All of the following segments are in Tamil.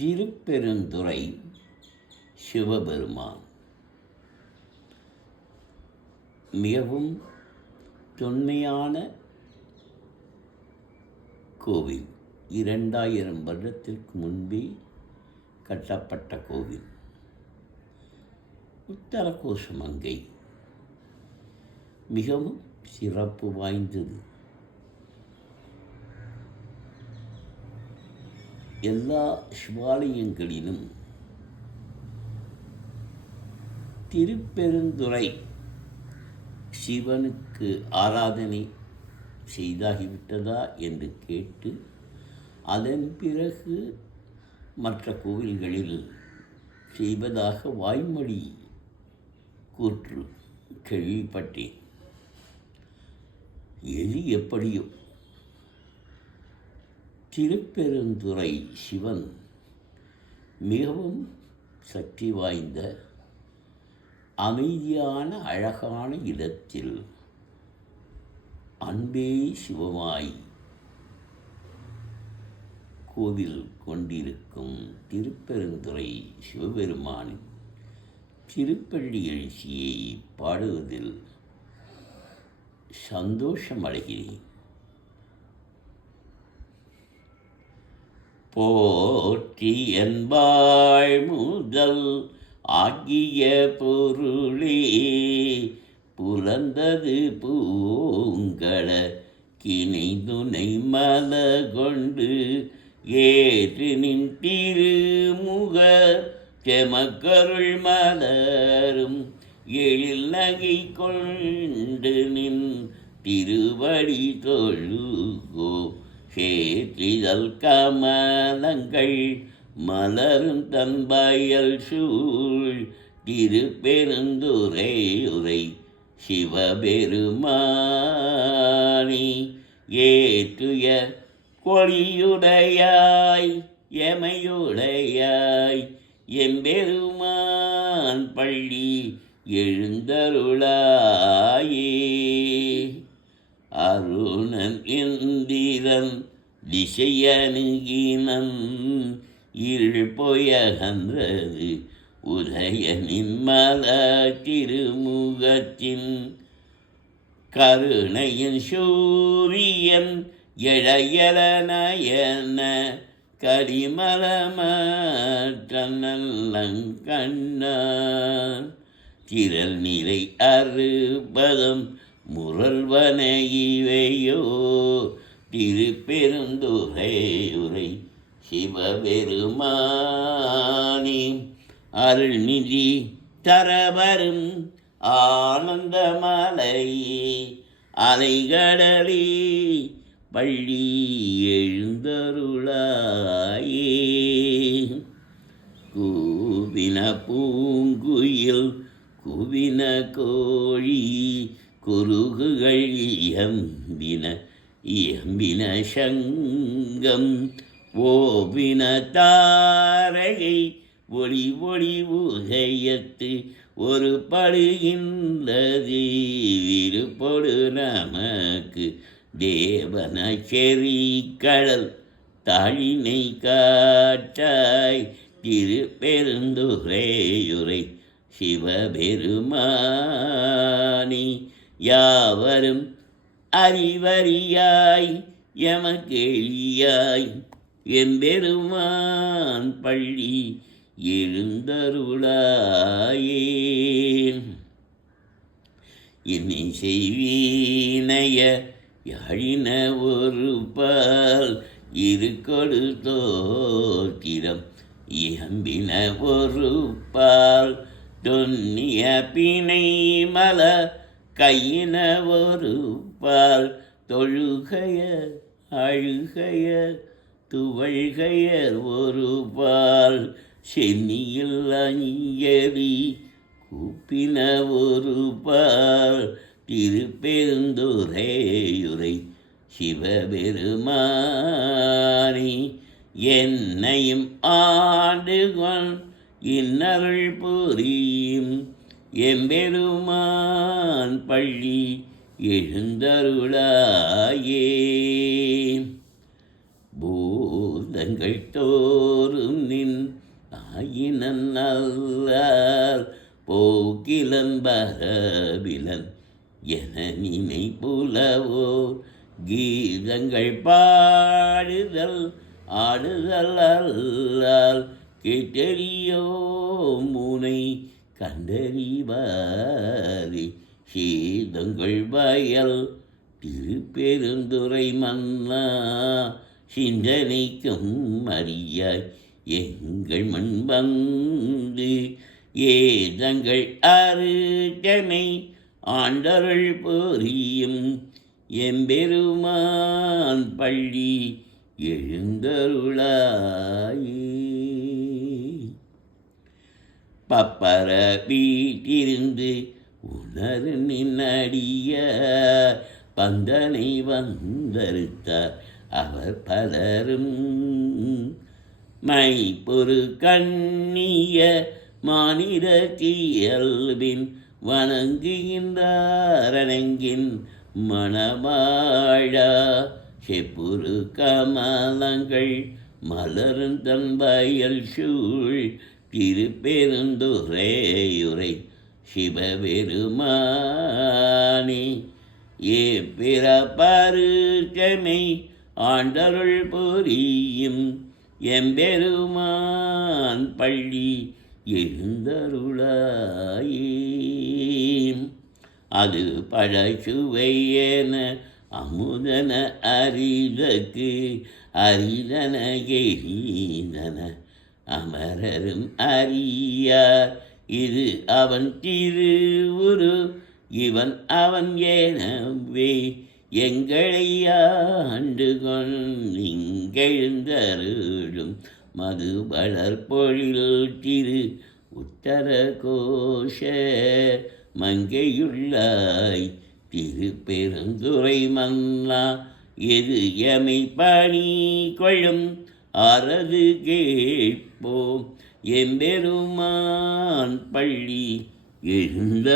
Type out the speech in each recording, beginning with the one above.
திருப்பெருந்துறை சிவபெருமான். மிகவும் தொன்மையான கோவில். இரண்டாயிரம் வருடத்திற்கு முன்பே கட்டப்பட்ட கோவில். உத்தரகோஷமங்கை மிகவும் சிறப்பு வாய்ந்தது. எல்லா சிவாலயங்களிலும் திருப்பெருந்துறை சிவனுக்கு ஆராதனை செய்தாகிவிட்டதா என்று கேட்டு அதன் பிறகு மற்ற கோவில்களில் செய்வதாக வாய்மொழி கூற்று கேள்விப்பட்டேன். எது எப்படியோ திருப்பெருந்துறை சிவன் மிகவும் சக்தி வாய்ந்த அமைதியான அழகான இடத்தில் அன்பே சிவமாய் கோவில் கொண்டிருக்கும் திருப்பெருந்துறை சிவபெருமானின் திருப்பள்ளி எழுச்சியை பாடுவதில் சந்தோஷமடைகிறேன். போற்றி என்பாய் முதல் ஆகிய பொருளே. புலந்தது பூங்கள கிணை துணை மல கொண்டு ஏற்று நின்றிரு முக செமக்கருள் மலரும் எழில் நகை கொண்டு நின் திருவடி தொழுகோ. சேற்றிதழ் கமலங்கள் மலரும் தன்பாயல் சூழ் திருப்பெருந்துரை உரை சிவபெருமானி ஏற்றுய கொழியுடையாய் எமையுடையாய் எம்பெருமான் பள்ளி எழுந்தருளாயே. அருணன் எந்திரன் திசையணுகினன் இருள் பொயகன்றது உதயனின் மலா திருமுகத்தின் கருணையின் சூரியன் இழையலனயன கரிமலமற்றநல்லங்கண்ணான் திரள் நிலை அறுபதம் முரல்வன இவையோ திருப்பெருந்துரை உரை சிவபெருமானி. அருள்நிதி தரவரும் ஆனந்தமலை அலைகடலே பள்ளி எழுந்தருளாயே. கூவின பூங்குயில் குவின கோழி குறுகுகள் இயம்பின இயம்பின சங்கம். ஓவின தாரகை ஒளி ஒளி உதயத்து ஒரு படுகின்றது. விருப்பொடு நமக்கு தேவன செறி கடல் தாழினை காற்றாய் திருப்பெருந்துரையுரை சிவபெருமானி. யாவரும் அறிவறியாய் எமக்கெளியாய் எம்பெருமான் பள்ளி எழுந்தருளாயே. என்னை செய்வீனைய யாழின ஒரு பால் இரு கொடுத்தோத்திரம் இயம்பின ஒரு பால் தொன்னிய பிணை மலர் கையின ஒரு பால் தொழுகைய அழுகைய துவழ்கையர் ஒரு பால் சென்னியில் அஞ்சலி கூப்பின ஒரு பால் திருப்பெருந்துரையுரை சிவபெருமானி என்னையும் ஆண்டுகொள் இன்னருள் புரியும் எம்பெருமான் பள்ளி எழுந்தருளாயே. பூதங்கள் தோறும் நின் ஆயினன் நல்லார் போக்கிலன் பரபிலன் என நினை புலவோ கீதங்கள் பாடுதல் ஆடுதல் அல்லால் கேட்டறியோ முனை கண்டறிவாரி சீதங்கள் வயல் திருப்பெருந்துரை மன்னா சிந்தனைக்கும் அறியாய் எங்கள் மண் வந்து ஏதங்கள் அருஜனை ஆண்டருள் புரியும் எம்பெருமான் பள்ளி எழுந்தருளாயே. பப்பர வீட்டிருந்து உணரு நின்னடிய பந்தனை வந்தறுத்தார் அவர் பலரும். மை பொரு கண்ணிய மானிட தீயல்பின் வணங்குகின்றாரனங்கின் மணவாழா செப்புரு கமலங்கள் மலரும் தன் வயல் சூழ் திருப்பெருந்துரையுரை சிவபெருமானே ஏ பிறப்பருக்கமை ஆண்டருள் புரியும் எம்பெருமான் பள்ளி எழுந்தருளாயேம் அது பழச்சுவையென அமுதன அரிதக்கு அரிதன எரிதன அமரரும் அறியார். இது அவன் திருவுரு இவன் அவன் எனவே எங்களை ஆண்டு கொண்டிங்கெழுந்தருளும் மது வளர்பொழில் திரு உத்தர கோஷ மங்கையுள்ளாய். திரு பெருந்துரை மன்னா எது எமை பணி கொள்ளும்? அறது நிற்போம் எம்பெருமான் பள்ளி எழுந்தருளாயே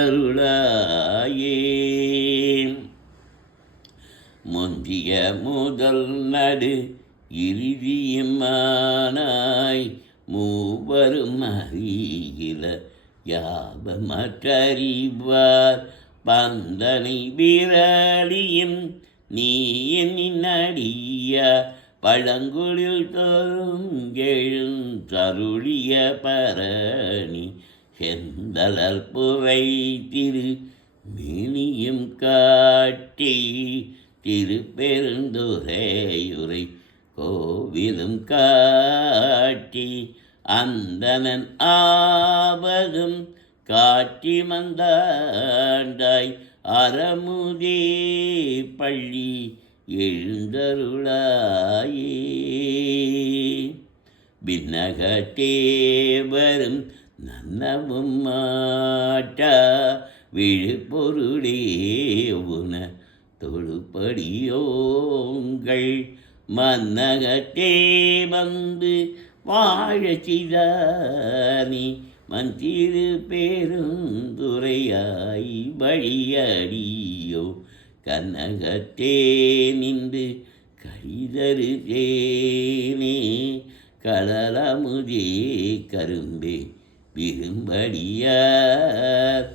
முந்திய முதல் நடு இறுதியமானாய் மூவரும் அறிகில யாபமற்றறிவார். பந்தனை விரலியும் நீ என்னின் அடியார். பழங்குழில் தோங்கெழும் தருளிய பரணி செந்தளர் புவை திரு மினியும் காட்டி திருப்பெருந்துரையுரை கோவிலும் காட்டி அந்தனன் ஆவதும் காட்டி மந்தாண்டாய் அறமுதே பள்ளி எழுந்தருளாயே. விண்ணகத்தேவரும் நன்னவும் மாட்டா. விழுப்பொருளே உன தொழுப்படியோங்கள். மன்னகத்தே வந்து வாழச் செய்தானி. மந்திரு பெருந்துரையாய் வழியடியோ. கனகத்தே நின்று கரிதரு தேனே கடலமுதே கரும்பே விரும்படியார்.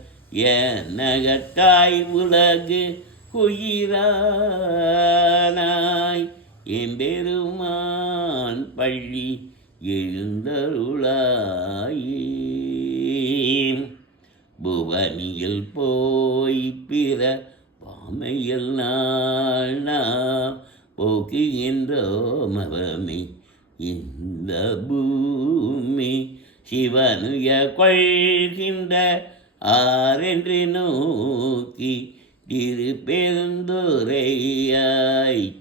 நகத்தாய் உலகு குயிரானாய் எம்பெருமான் பள்ளி எழுந்தருளாயே. புவனியில் போய் பிற பாமையில் நாள் நாம் போக்குகின்றோம் அவமே இந்த பூமி சிவனுய கொள்கின்ற ஆரென்று நோக்கி திரு பெருந்துரையாய்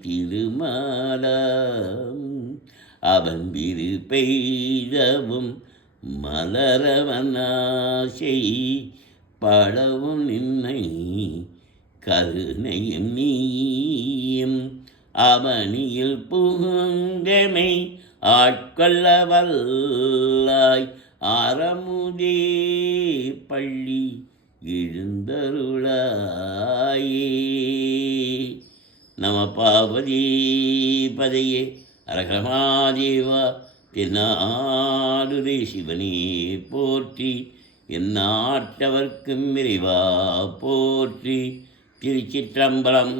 திருமாலாம். அவன் விரு பெய்தவும் மலரவனாசை படவும் நின்னை கருணையும் நீயும் அவனியில் புகுந்தமை ஆட்கொள்ள வல்லாய் அறமுதே பள்ளி எழுந்தருளாயே. நம பார்வதி பதையே அரகமாதேவா தென்னாடுடைய சிவனே போற்றி என்னாட்டவர்க்கும் விரைவா போற்றி திருச்சிற்றம்பலம்